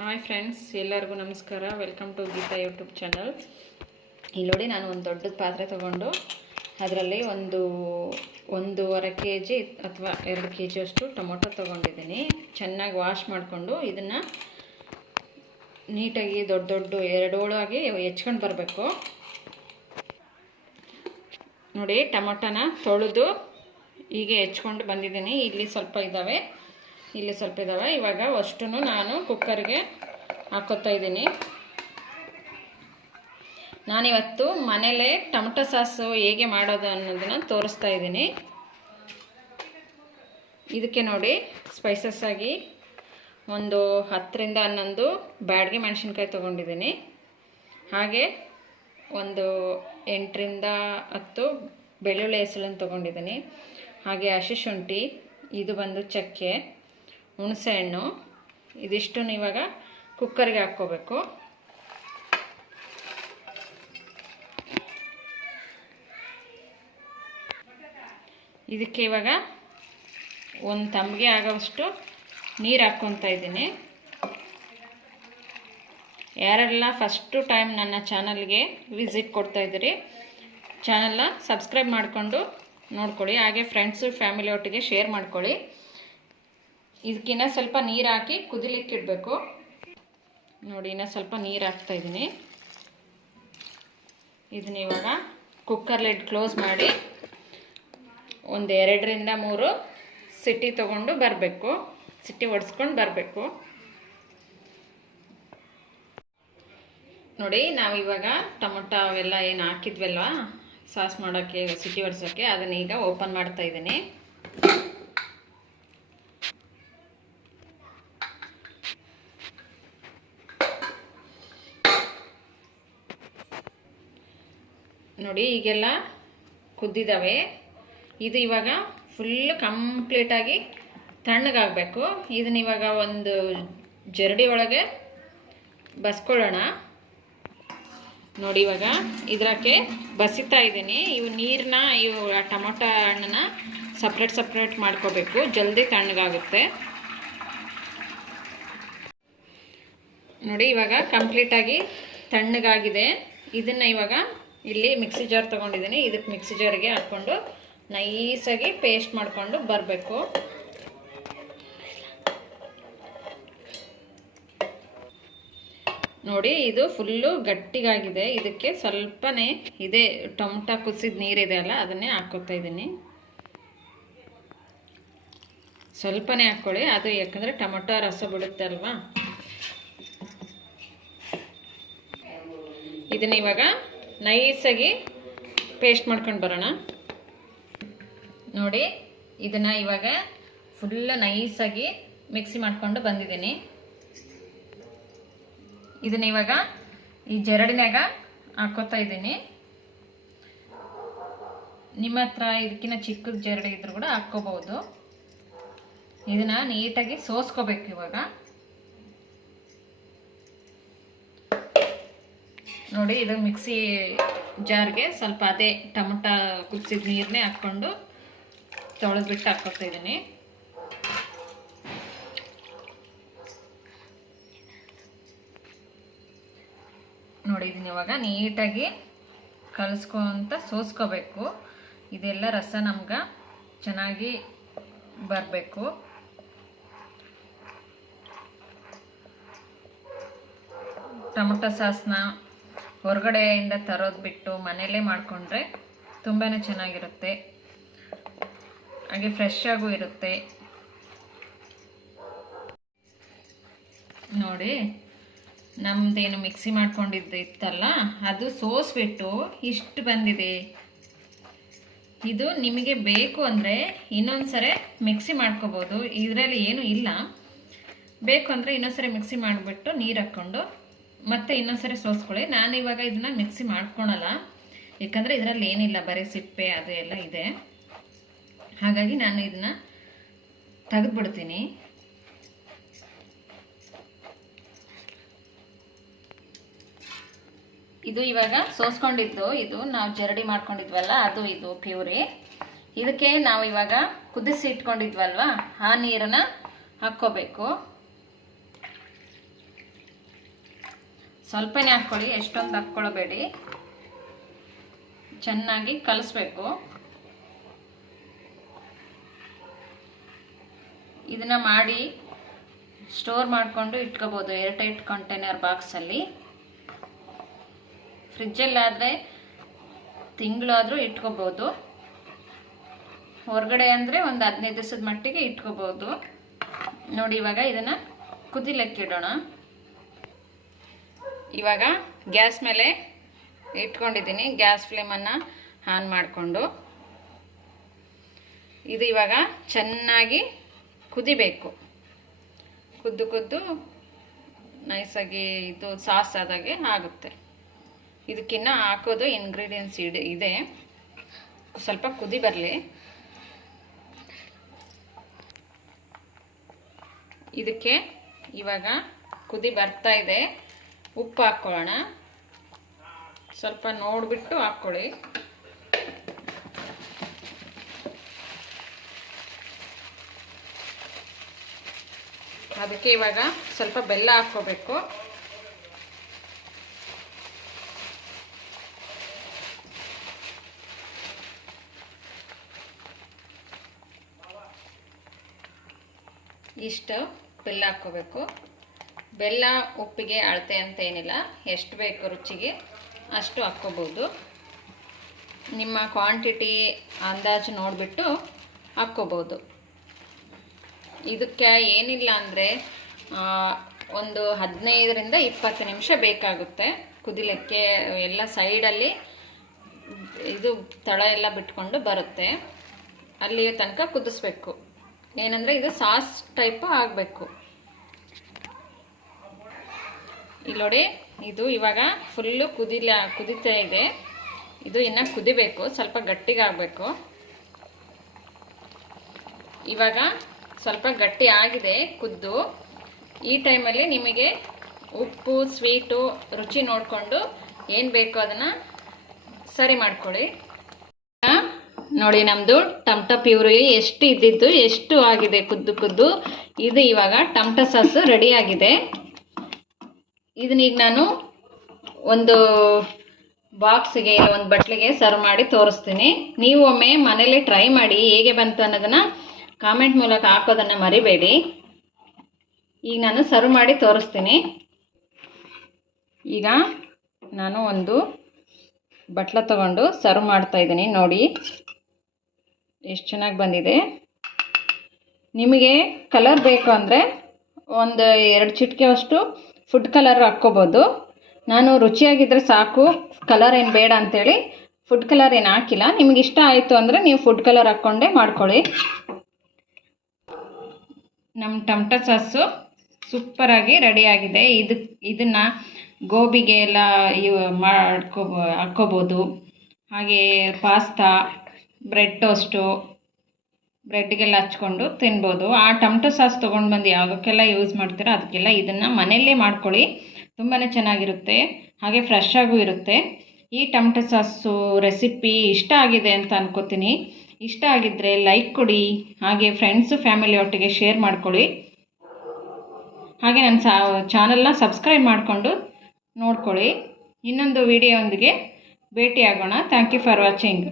Hi friends ಎಲ್ಲರಿಗೂ ನಮಸ್ಕಾರ. Welcome to Geeta YouTube channel ಇಲ್ಲಿ ನೋಡಿ ನಾನು ಒಂದು ದೊಡ್ಡದು ಪಾತ್ರೆ ತೊಗೊಂಡು ಅದರಲ್ಲಿ ಒಂದು ಒಂದೂವರೆ ಕೆ ಜಿ ಅಥವಾ ಎರಡು ಕೆ ಜಿಯಷ್ಟು ಟೊಮೊಟೊ ತೊಗೊಂಡಿದ್ದೀನಿ. ಚೆನ್ನಾಗಿ ವಾಶ್ ಮಾಡಿಕೊಂಡು ಇದನ್ನು ನೀಟಾಗಿ ದೊಡ್ಡ ದೊಡ್ಡ ಎರಡೋಳಾಗಿ ಹೆಚ್ಕೊಂಡು ಬರಬೇಕು. ನೋಡಿ ಟೊಮೊಟೊನ ತೊಳೆದು ಹೀಗೆ ಹೆಚ್ಕೊಂಡು ಬಂದಿದ್ದೀನಿ. ಇಲ್ಲಿ ಸ್ವಲ್ಪ ಇದ್ದಾವೆ. ಇಲ್ಲಿ ಸ್ವಲ್ಪ ಇದ್ದಾವೆ ಇವಾಗ ಅಷ್ಟು ನಾನು ಕುಕ್ಕರ್ಗೆ ಹಾಕೋತಾ ಇದ್ದೀನಿ. ನಾನಿವತ್ತು ಮನೇಲೇ ಟೊಮಟೊ ಸಾಸು ಹೇಗೆ ಮಾಡೋದು ಅನ್ನೋದನ್ನು ತೋರಿಸ್ತಾ ಇದ್ದೀನಿ. ಇದಕ್ಕೆ ನೋಡಿ ಸ್ಪೈಸಸ್ ಆಗಿ ಒಂದು ಹತ್ತರಿಂದ ಹನ್ನೊಂದು ಬ್ಯಾಡ್ಗೆ ಮೆಣಸಿನ್ಕಾಯಿ ತೊಗೊಂಡಿದ್ದೀನಿ. ಹಾಗೆ ಒಂದು ಎಂಟರಿಂದ ಹತ್ತು ಬೆಳ್ಳುಳ್ಳಿ ಹೆಸಳನ್ನು ತೊಗೊಂಡಿದ್ದೀನಿ. ಹಾಗೆ ಹಸಿ ಶುಂಠಿ, ಇದು ಬಂದು ಚಕ್ಕೆ. ಹುಣಸೆಹಣ್ಣು ಇದಿಷ್ಟು ಇವಾಗ ಕುಕ್ಕರ್ಗೆ ಹಾಕ್ಕೋಬೇಕು. ಇದಕ್ಕೆ ಇವಾಗ ಒಂದು ತಂಬಿಗೆ ಆಗೋವಷ್ಟು ನೀರು ಹಾಕ್ಕೊತಾ ಇದ್ದೀನಿ. ಯಾರೆಲ್ಲ ಫಸ್ಟು ಟೈಮ್ ನನ್ನ ಚಾನಲ್ಗೆ ವಿಸಿಟ್ ಕೊಡ್ತಾ ಇದ್ದೀರಿ, ಚಾನಲ್ನ ಸಬ್ಸ್ಕ್ರೈಬ್ ಮಾಡಿಕೊಂಡು ನೋಡ್ಕೊಳ್ಳಿ. ಹಾಗೆ ಫ್ರೆಂಡ್ಸು ಫ್ಯಾಮಿಲಿ ಒಟ್ಟಿಗೆ ಶೇರ್ ಮಾಡ್ಕೊಳ್ಳಿ. ಇದಕ್ಕಿನ್ನ ಸ್ವಲ್ಪ ನೀರು ಹಾಕಿ ಕುದಿಲಿಕ್ಕಿಡಬೇಕು. ನೋಡಿ, ಇನ್ನೂ ಸ್ವಲ್ಪ ನೀರು ಹಾಕ್ತಾ ಇದ್ದೀನಿ ಇದನ್ನ ಇವಾಗ ಕುಕ್ಕರ್ ಕ್ಲೋಸ್ ಮಾಡಿ ಒಂದು ಎರಡರಿಂದ ಮೂರು ಸಿಟಿ ತಗೊಂಡು ಬರಬೇಕು. ಸಿಟಿ ಹೊಡೆಸ್ಕೊಂಡು ಬರಬೇಕು. ನೋಡಿ ನಾವಿವಾಗ ಟೊಮೊಟೊ ಅವೆಲ್ಲ ಏನು ಹಾಕಿದ್ವಲ್ವ? ಸಾಸ್ ಮಾಡೋಕ್ಕೆ ಸಿಟಿ ಒಡಿಸೋಕ್ಕೆ ಅದನ್ನ ಈಗ ಓಪನ್ ಮಾಡ್ತಾ ಇದ್ದೀನಿ ನೋಡಿ, ಈಗೆಲ್ಲ ಕುದ್ದಿದ್ದಾವೆ ಇದು ಇವಾಗ ಫುಲ್ ಕಂಪ್ಲೀಟಾಗಿ ತಣ್ಣಗಾಗಬೇಕು. ಇದನ್ನ ಇವಾಗ ಒಂದು ಜರಡಿ ಒಳಗೆ ಬಸ್ಕೊಳ್ಳೋಣ. ನೋಡಿ, ಇವಾಗ ಇದಕ್ಕೆ ಬಸಿತಾ ಇದ್ದೀನಿ. ಇವು ನೀರನ್ನ ಇವು ಟೊಮೊಟೊ ಹಣ್ಣನ್ನ ಸಪ್ರೇಟ್ ಸಪ್ರೇಟ್ ಮಾಡ್ಕೋಬೇಕು. ಜಲ್ದಿ ತಣ್ಣಗಾಗುತ್ತೆ. ನೋಡಿ, ಇವಾಗ ಕಂಪ್ಲೀಟಾಗಿ ತಣ್ಣಗಾಗಿದೆ. ಇದನ್ನು ಇವಾಗ ಇಲ್ಲಿ ಮಿಕ್ಸಿ ಜಾರ್ ತೊಗೊಂಡಿದ್ದೀನಿ. ಇದಕ್ಕೆ ಮಿಕ್ಸಿ ಜಾರಿಗೆ ಹಾಕ್ಕೊಂಡು ನೈಸಾಗಿ ಪೇಸ್ಟ್ ಮಾಡಿಕೊಂಡು ಬರಬೇಕು. ನೋಡಿ, ಇದು ಫುಲ್ಲು ಗಟ್ಟಿಗಾಗಿದೆ. ಇದಕ್ಕೆ ಸ್ವಲ್ಪನೇ ಇದೇ, ಟೊಮೊಟೊ ಕುದಿಸಿದ ನೀರಿದೆ ಅಲ್ಲ, ಅದನ್ನೇ ಹಾಕ್ಕೊತಾ ಇದ್ದೀನಿ. ಸ್ವಲ್ಪನೇ ಹಾಕ್ಕೊಳ್ಳಿ. ಅದು ಯಾಕಂದರೆ ಟೊಮೊಟೊ ರಸ ಬಿಡುತ್ತೆ ಅಲ್ವಾ? ಇದನ್ನ ಇವಾಗ ನೈಸಾಗಿ ಪೇಸ್ಟ್ ಮಾಡ್ಕೊಂಡು ಬರೋಣ. ನೋಡಿ, ಇದನ್ನು ಇವಾಗ ಫುಲ್ಲು ನೈಸಾಗಿ ಮಿಕ್ಸಿ ಮಾಡಿಕೊಂಡು ಬಂದಿದ್ದೀನಿ. ಇದನ್ನ ಇವಾಗ ಈ ಜರಡಿನಾಗ ಹಾಕೋತಾ ಇದ್ದೀನಿ. ನಿಮ್ಮ ಹತ್ರ ಇದಕ್ಕಿಂತ ಚಿಕ್ಕದ ಜರಡಿ ಇದ್ರೂ ಕೂಡ ಹಾಕ್ಕೋಬಹುದು. ಇದನ್ನ ನೀಟಾಗಿ ಸೋಸ್ಕೋಬೇಕು ಇವಾಗ. ನೋಡಿ, ಇದು ಮಿಕ್ಸಿ ಜಾರ್ಗೆ ಸ್ವಲ್ಪ ಅದೇ ಟೊಮೊಟೊ ಕುದಿಸಿದ ನೀರನ್ನೇ ಹಾಕ್ಕೊಂಡು ತೊಳೆದ್ಬಿಟ್ಟು ಹಾಕ್ಕೊಳ್ತಿದ್ದೀನಿ ಇದ್ದೀನಿ. ನೋಡಿ ಇವಾಗ ನೀಟಾಗಿ ಕಲಸ್ಕೊಂತ ಸೋಸ್ಕೋಬೇಕು. ಇದೆಲ್ಲ ರಸ ನಮ್ಗೆ ಚೆನ್ನಾಗಿ ಬರಬೇಕು. ಟೊಮೊಟೊ ಸಾಸ್ನ ಹೊರಗಡೆಯಿಂದ ತರೋದು ಬಿಟ್ಟು ಮನೆಯಲ್ಲೇ ಮಾಡಿಕೊಂಡ್ರೆ ತುಂಬಾ ಚೆನ್ನಾಗಿರುತ್ತೆ. ಹಾಗೆ ಫ್ರೆಶ್ ಆಗೂ ಇರುತ್ತೆ. ನೋಡಿ ನಮ್ಮದೇನು ಮಿಕ್ಸಿ ಮಾಡ್ಕೊಂಡಿದ್ದು ಇತ್ತಲ್ಲ ಅದು ಸೋಸ್ಬಿಟ್ಟು ಇಷ್ಟು ಬಂದಿದೆ. ಇದು ನಿಮಗೆ ಬೇಕು ಅಂದರೆ ಇನ್ನೊಂದು ಸರಿ ಮಿಕ್ಸಿ ಮಾಡ್ಕೋಬೋದು. ಇದರಲ್ಲಿ ಏನೂ ಇಲ್ಲ. ಬೇಕು ಅಂದರೆ ಇನ್ನೊಂದ್ಸರಿ ಮಿಕ್ಸಿ ಮಾಡಿಬಿಟ್ಟು ನೀರು ಹಾಕ್ಕೊಂಡು ಮತ್ತೆ ಇನ್ನೊಂದ್ಸರಿ ಸೋಸ್ಕೊಳ್ಳಿ. ನಾನು ಇವಾಗ ಇದನ್ನ ಮಿಕ್ಸಿ ಮಾಡ್ಕೊಳಲ್ಲ. ಯಾಕಂದರೆ ಇದರಲ್ಲಿ ಏನಿಲ್ಲ, ಬರೀ ಸಿಪ್ಪೆ, ಅದು ಎಲ್ಲ ಇದೆ. ಹಾಗಾಗಿ ನಾನು ಇದನ್ನ ತೆಗೆದ್ಬಿಡ್ತೀನಿ. ಇದು ಇವಾಗ ಸೋಸ್ಕೊಂಡಿದ್ದು. ಇದು ನಾವು ಜರಡಿ ಮಾಡ್ಕೊಂಡಿದ್ವಲ್ಲ, ಅದು ಇದು ಪ್ಯೂರಿ. ಇದಕ್ಕೆ ನಾವು ಇವಾಗ ಕುದಿಸಿ ಇಟ್ಕೊಂಡಿದ್ವಲ್ವ, ಆ ನೀರನ್ನ ಹಾಕ್ಕೋಬೇಕು. ಸ್ವಲ್ಪನೇ ಹಾಕ್ಕೊಳ್ಳಿ, ಎಷ್ಟೊಂದು ಹಾಕ್ಕೊಳ್ಬೇಡಿ. ಚೆನ್ನಾಗಿ ಕಲಿಸ್ಬೇಕು. ಇದನ್ನ ಮಾಡಿ ಸ್ಟೋರ್ ಮಾಡಿಕೊಂಡು ಇಟ್ಕೋಬೋದು, ಏರ್ಟೈಟ್ ಕಂಟೈನರ್ ಬಾಕ್ಸಲ್ಲಿ. ಫ್ರಿಜ್ಜಲ್ಲಾದರೆ ತಿಂಗಳಾದರೂ ಇಟ್ಕೋಬೋದು. ಹೊರಗಡೆ ಅಂದರೆ ಒಂದು ಹದಿನೈದು ದಿವಸದ ಮಟ್ಟಿಗೆ ಇಟ್ಕೋಬೋದು. ನೋಡಿ, ಇವಾಗ ಇದನ್ನು ಕುದಿಲಕ್ಕೆ ಇಡೋಣ. ಇವಾಗ ಗ್ಯಾಸ್ ಮೇಲೆ ಇಟ್ಕೊಂಡಿದ್ದೀನಿ. ಗ್ಯಾಸ್ ಫ್ಲೇಮನ್ನು ಆನ್ ಮಾಡಿಕೊಂಡು. ಇದು ಇವಾಗ ಚೆನ್ನಾಗಿ ಕುದಿಬೇಕು. ಕುದ್ದು ಕುದ್ದು ನೈಸಾಗಿ ಇದು ಸಾಸ್ ಆದಾಗೆ ಆಗುತ್ತೆ. ಇದಕ್ಕಿನ್ನ ಹಾಕೋದು ಇಂಗ್ರೀಡಿಯೆಂಟ್ಸ್ ಇದೆ ಇದೆ. ಸ್ವಲ್ಪ ಕುದಿ ಬರಲಿ. ಇದಕ್ಕೆ ಇವಾಗ ಕುದಿ ಬರ್ತಾ ಇದೆ. ಉಪ್ಪು ಹಾಕ್ಕೊಳ್ಳೋಣ. ಸ್ವಲ್ಪ ನೋಡಿಬಿಟ್ಟು ಹಾಕ್ಕೊಳ್ಳಿ. ಅದಕ್ಕೆ ಇವಾಗ ಸ್ವಲ್ಪ ಬೆಲ್ಲ ಹಾಕ್ಕೋಬೇಕು. ಇಷ್ಟು ಬೆಲ್ಲ ಹಾಕ್ಕೋಬೇಕು. ಬೆಲ್ಲ, ಉಪ್ಪಿಗೆ, ಅಳತೆ ಅಂತ ಏನಿಲ್ಲ. ಎಷ್ಟು ಬೇಕು ರುಚಿಗೆ ಅಷ್ಟು ಹಾಕ್ಕೋಬೋದು. ನಿಮ್ಮ ಕ್ವಾಂಟಿಟಿ ಅಂದಾಜು ನೋಡಿಬಿಟ್ಟು ಹಾಕ್ಕೋಬೋದು. ಇದಕ್ಕೆ ಏನಿಲ್ಲ ಅಂದರೆ ಒಂದು ಹದಿನೈದರಿಂದ ಇಪ್ಪತ್ತು ನಿಮಿಷ ಬೇಕಾಗುತ್ತೆ. ಕುದಿಲಿಕ್ಕೆ ಎಲ್ಲ ಸೈಡಲ್ಲಿ ಇದು ತಳ ಎಲ್ಲ ಬಿಟ್ಕೊಂಡು ಬರುತ್ತೆ. ಅಲ್ಲಿಯ ತನಕ ಕುದಿಸ್ಬೇಕು. ಏನಂದರೆ ಇದು ಸಾಸ್ ಟೈಪ್ ಆಗಬೇಕು. ಇಲ್ಲಿ ನೋಡಿ ಇದು ಇವಾಗ ಫುಲ್ಲು ಕುದಿಲ, ಕುದಿತಾ ಇದೆ. ಇದು ಇನ್ನು ಕುದಿಬೇಕು, ಸ್ವಲ್ಪ ಗಟ್ಟಿಗಾಗಬೇಕು. ಇವಾಗ ಸ್ವಲ್ಪ ಗಟ್ಟಿ ಆಗಿದೆ, ಕುದ್ದು. ಈ ಟೈಮಲ್ಲಿ ನಿಮಗೆ ಉಪ್ಪು, ಸ್ವೀಟು ರುಚಿ ನೋಡಿಕೊಂಡು ಏನು ಬೇಕೋ ಅದನ್ನು ಸರಿ ಮಾಡ್ಕೊಳ್ಳಿ ನೋಡಿ ನಮ್ಮದು ಟಮಟ ಪ್ಯೂರಿ ಎಷ್ಟು ಇದ್ದಿದ್ದು, ಎಷ್ಟು ಆಗಿದೆ, ಕುದ್ದು ಕುದ್ದು. ಇದು ಇವಾಗ ಟಮಟ ಸಾಸು ರೆಡಿ ಆಗಿದೆ ಇದನ್ನೀಗ ನಾನು ಒಂದು ಬಾಕ್ಸ್ಗೆ ಒಂದು ಬಟ್ಲಿಗೆ ಸರ್ವ್ ಮಾಡಿ ತೋರಿಸ್ತೀನಿ. ನೀವು ಒಮ್ಮೆ ಮನೇಲಿ ಟ್ರೈ ಮಾಡಿ ಹೇಗೆ ಬಂತು ಅನ್ನೋದನ್ನು ಕಾಮೆಂಟ್ ಮೂಲಕ ಹಾಕೋದನ್ನು ಮರಿಬೇಡಿ. ಈಗ ನಾನು ಸರ್ವ್ ಮಾಡಿ ತೋರಿಸ್ತೀನಿ. ಈಗ ನಾನು ಒಂದು ಬಟ್ಲ ತಗೊಂಡು ಸರ್ವ್ ಮಾಡ್ತಾ ಇದ್ದೀನಿ. ನೋಡಿ, ಎಷ್ಟು ಚೆನ್ನಾಗಿ ಬಂದಿದೆ. ನಿಮಗೆ ಕಲರ್ ಬೇಕು ಅಂದರೆ ಒಂದು ಎರಡು ಚಿಟಿಕೆ ಅಷ್ಟು ಫುಡ್ ಕಲರ್ ಹಾಕ್ಕೋಬೋದು. ನಾನು ರುಚಿಯಾಗಿದ್ದರೆ ಸಾಕು ಕಲರ್ ಏನು ಬೇಡ ಅಂಥೇಳಿ ಫುಡ್ ಕಲರ್ ಏನು ಹಾಕಿಲ್ಲ. ನಿಮ್ಗೆ ಇಷ್ಟ ಆಯಿತು ಅಂದರೆ ನೀವು ಫುಡ್ ಕಲರ್ ಹಾಕ್ಕೊಂಡೇ ಮಾಡ್ಕೊಳ್ಳಿ. ನಮ್ಮ ಟಮಟ ಸಾಸು ಸೂಪರಾಗಿ ರೆಡಿಯಾಗಿದೆ ಇದು, ಇದನ್ನು ಗೋಬಿಗೆ ಎಲ್ಲ ಇವು ಹಾಕ್ಕೋಬೋದು. ಹಾಗೆ ಪಾಸ್ತಾ, ಬ್ರೆಡ್ ಟೋಸ್ಟು ಬ್ರೆಡ್ಗೆಲ್ಲ ಹಚ್ಕೊಂಡು ತಿನ್ಬೋದು. ಆ ಟೊಮ್ಟೊ ಸಾಸ್ ತೊಗೊಂಡು ಬಂದು ಯಾವುದಕ್ಕೆಲ್ಲ ಯೂಸ್ ಮಾಡ್ತೀರೋ ಅದಕ್ಕೆಲ್ಲ ಇದನ್ನು ಮನೆಯಲ್ಲೇ ಮಾಡ್ಕೊಳ್ಳಿ. ತುಂಬಾ ಚೆನ್ನಾಗಿರುತ್ತೆ. ಹಾಗೆ ಫ್ರೆಶ್ ಆಗೂ ಇರುತ್ತೆ. ಈ ಟೊಮ್ಟೊ ಸಾಸು ರೆಸಿಪಿ ಇಷ್ಟ ಆಗಿದೆ ಅಂತ ಅನ್ಕೋತೀನಿ. ಇಷ್ಟ ಆಗಿದ್ದರೆ ಲೈಕ್ ಕೊಡಿ. ಹಾಗೆ ಫ್ರೆಂಡ್ಸು ಫ್ಯಾಮಿಲಿ ಒಟ್ಟಿಗೆ ಶೇರ್ ಮಾಡ್ಕೊಳ್ಳಿ. ಹಾಗೆ ನನ್ನ ಸಾ ಚಾನಲ್ನ ಸಬ್ಸ್ಕ್ರೈಬ್ ಮಾಡಿಕೊಂಡು ನೋಡ್ಕೊಳ್ಳಿ. ಇನ್ನೊಂದು ವಿಡಿಯೋದೊಂದಿಗೆ ಭೇಟಿಯಾಗೋಣ. Thank you for watching